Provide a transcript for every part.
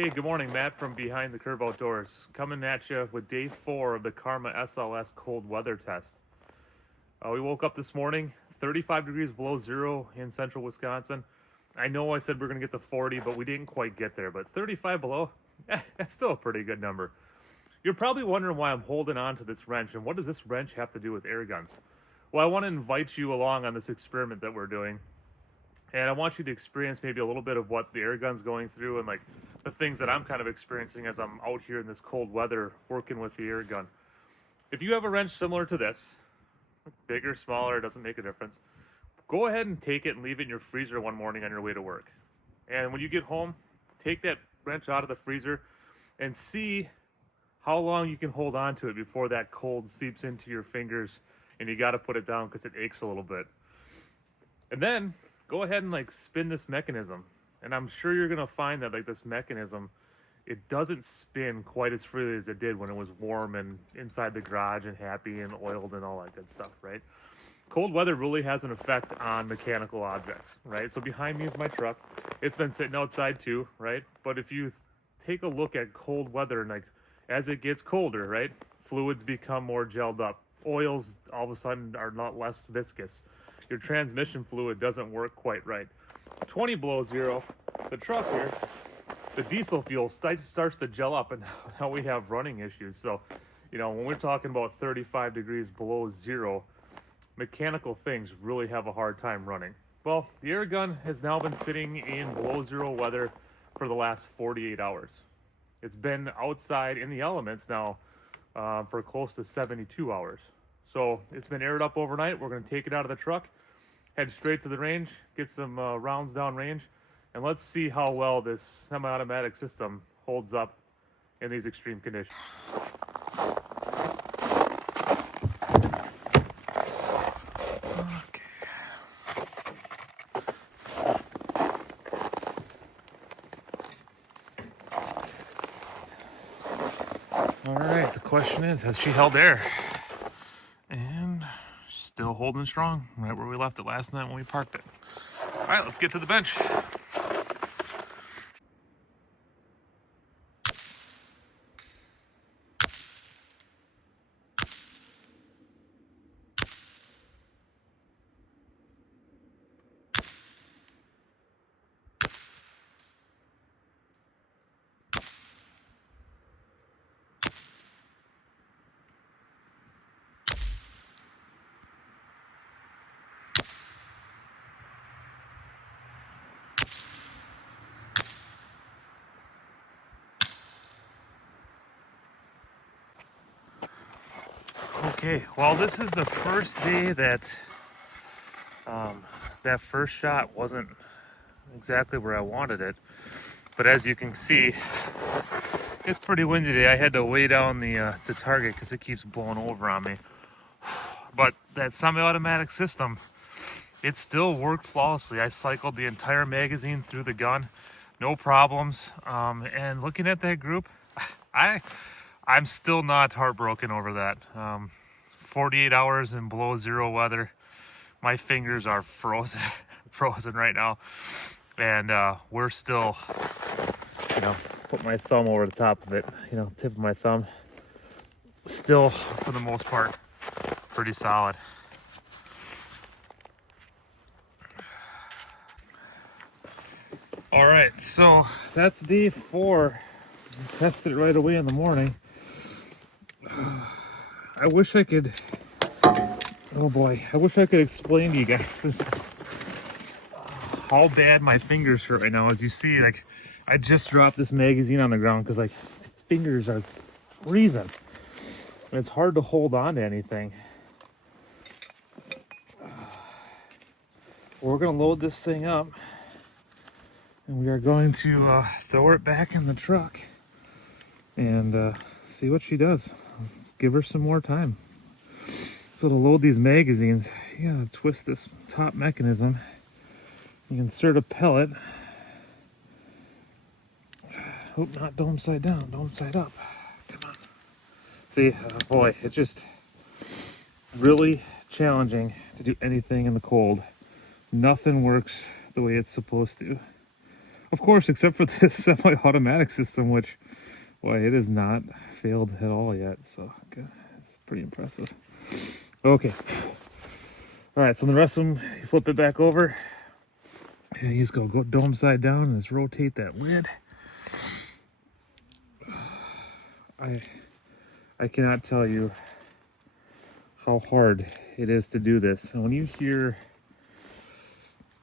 Hey, good morning, Matt from Behind the Curve Outdoors, coming at you with day 4 of the Karma SLS cold weather test. We woke up this morning, 35 degrees below zero in central Wisconsin. I know I said we're going to get to 40, but we didn't quite get there. But 35 below, that's still a pretty good number. You're probably wondering why I'm holding on to this wrench, and what does this wrench have to do with air guns? Well, I want to invite you along on this experiment that we're doing. And I want you to experience maybe a little bit of what the air gun's going through and like the things that I'm kind of experiencing as I'm out here in this cold weather working with the air gun. If you have a wrench similar to this, bigger, smaller, it doesn't make a difference. Go ahead and take it and leave it in your freezer one morning on your way to work. And when you get home, take that wrench out of the freezer and see how long you can hold on to it before that cold seeps into your fingers and you got to put it down because it aches a little bit. And then go ahead and like spin this mechanism. And I'm sure you're gonna find that like this mechanism, it doesn't spin quite as freely as it did when it was warm and inside the garage and happy and oiled and all that good stuff, right? Cold weather really has an effect on mechanical objects, right? So behind me is my truck. It's been sitting outside too, right? But if you take a look at cold weather and like as it gets colder, right? Fluids become more gelled up. Oils all of a sudden are not less viscous. Your transmission fluid doesn't work quite right. 20 below zero, the truck here, the diesel fuel starts to gel up, and now we have running issues. So, you know, when we're talking about 35 degrees below zero, mechanical things really have a hard time running. Well, the air gun has now been sitting in below zero weather for the last 48 hours. It's been outside in the elements now for close to 72 hours. So it's been aired up overnight. We're going to take it out of the truck, head straight to the range, get some rounds down range, and let's see how well this semi-automatic system holds up in these extreme conditions. Okay. All right, the question is, has she held air? And still holding strong, right where we left it last night when we parked it. All right, let's get to the bench. Okay, well, this is the first day that that first shot wasn't exactly where I wanted it. But as you can see, it's pretty windy today. I had to weigh down the target because it keeps blowing over on me. But that semi-automatic system, it still worked flawlessly. I cycled the entire magazine through the gun, no problems. And looking at that group, I'm still not heartbroken over that. 48 hours in below zero weather. My fingers are frozen, frozen right now. And we're still, you know, put my thumb over the top of it, you know, tip of my thumb. Still, for the most part, pretty solid. All right, so that's day 4. I tested it right away in the morning. I wish I could, oh boy, I wish I could explain to you guys this how bad my fingers hurt right now. As you see, like, I just dropped this magazine on the ground because like my fingers are freezing and it's hard to hold on to anything. We're gonna load this thing up and we are going to throw it back in the truck and see what she does. Let's give her some more time. So to load these magazines, you gotta twist this top mechanism. You can insert a pellet. Oh, not dome side down, dome side up. Come on. See, boy, it's just really challenging to do anything in the cold. Nothing works the way it's supposed to. Of course, except for this semi-automatic system, which, boy, it has not failed at all yet. So it's pretty impressive. Okay. All right, so the rest of them, you flip it back over. And you just go dome side down and just rotate that lid. I cannot tell you how hard it is to do this. And when you hear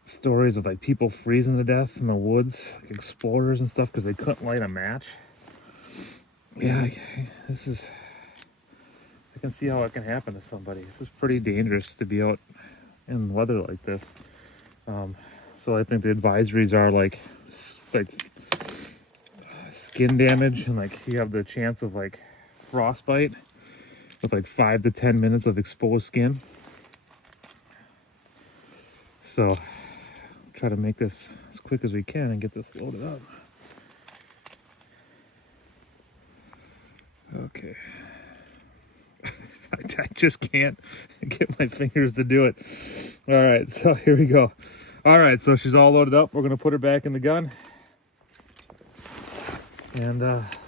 stories of like people freezing to death in the woods, like explorers and stuff because they couldn't light a match, yeah, I can see how it can happen to somebody. This is pretty dangerous to be out in weather like this. So I think the advisories are like skin damage, and like you have the chance of like frostbite with like 5 to 10 minutes of exposed skin. So try to make this as quick as we can and get this loaded up. Okay. I just can't get my fingers to do it. All right, so here we go. All right, so she's all loaded up. We're gonna put her back in the gun. And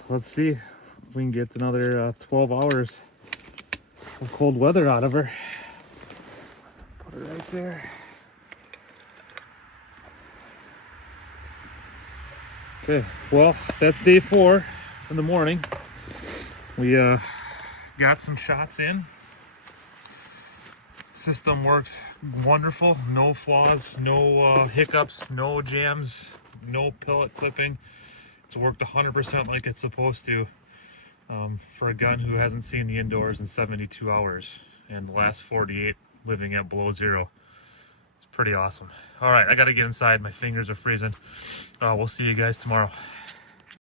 let's see if we can get another 12 hours of cold weather out of her. Put her right there. Okay, well, that's day 4 in the morning. We got some shots in. System works wonderful. No flaws, no hiccups, no jams, no pellet clipping. It's worked 100% like it's supposed to for a gun who hasn't seen the indoors in 72 hours and the last 48 living at below zero. It's pretty awesome. All right, I got to get inside. My fingers are freezing. We'll see you guys tomorrow.